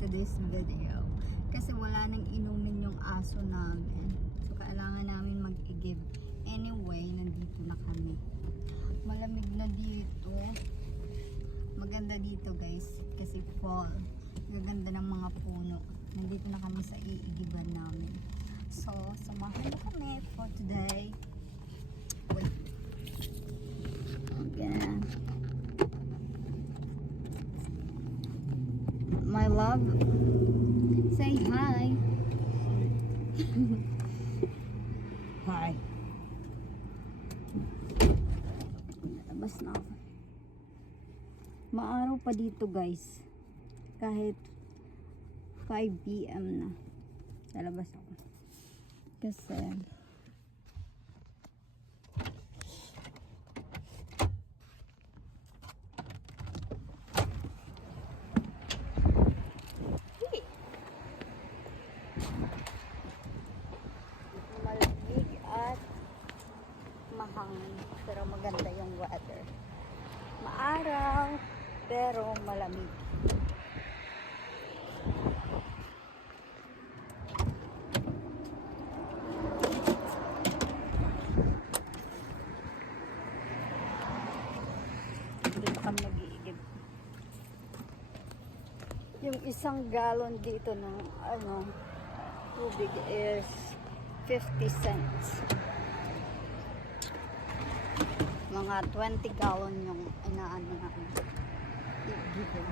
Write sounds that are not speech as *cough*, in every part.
today's video. Kasi wala nang inumin yung aso namin. So, kailangan namin mag-give. Anyway, nandito na kami. Malamig na dito. Maganda dito guys. Kasi fall. Gaganda ng mga puno. Nandito na kami sa iigiban namin. So, samahan mo kami for today. Wait. Okay. Love, say hi. Hi. Labas na ako. Maaraw pa dito guys. Kahit 5 p.m. na. Lalabas ako. Kasi malamig at mahangin pero maganda yung weather. Maaraw pero malamig. Dito kami nag-iigib. Yung isang galon dito ng ano, tubig is 50 cents. Mga 20 gallon yung inaano namin. Given.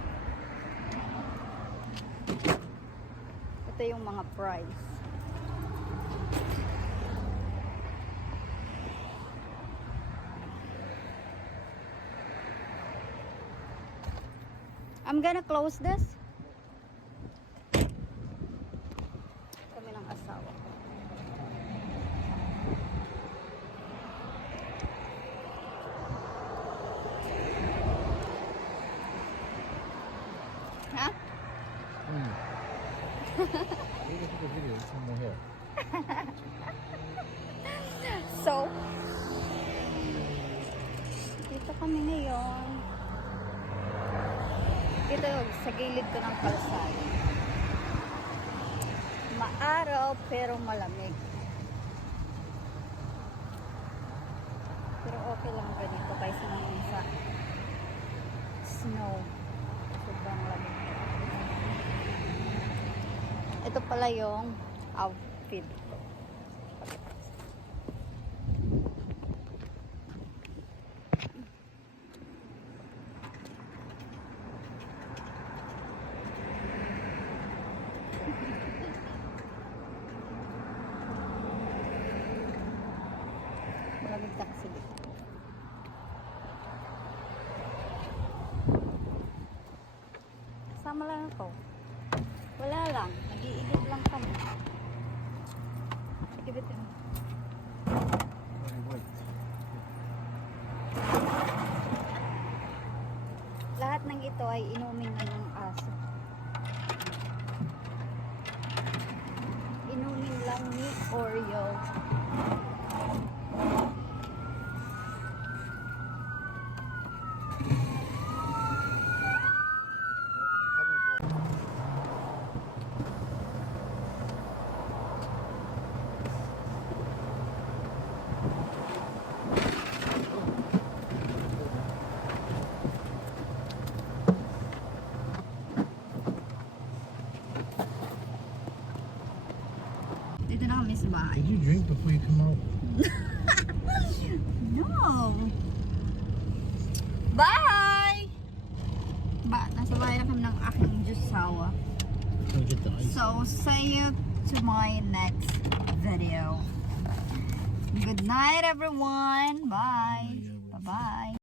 Ito yung mga price. I'm gonna close this. Kami ng asawa ko. So, dito kami ngayon. Dito sa gilid ko ng kalsada. Maaraw pero malamig. Pero okay lang ganito kaysa naman sa snow. Sobrang lamig. Ito pala yung outfit *laughs* ko. Malamig kasi dito. Kasama lang ako. Wala lang. Nag-iigib lang kami. Very white. Lahat ng ito ay inumin na ng aso. Inumin lang ni Oreo. Sa bahay. Did you drink before you come out? *laughs* No! Bye! Ba, nasa bahay na kami ng aking jusawa. Can we get the ice? So, see you to my next video. Good night, everyone. Bye. Bye-bye.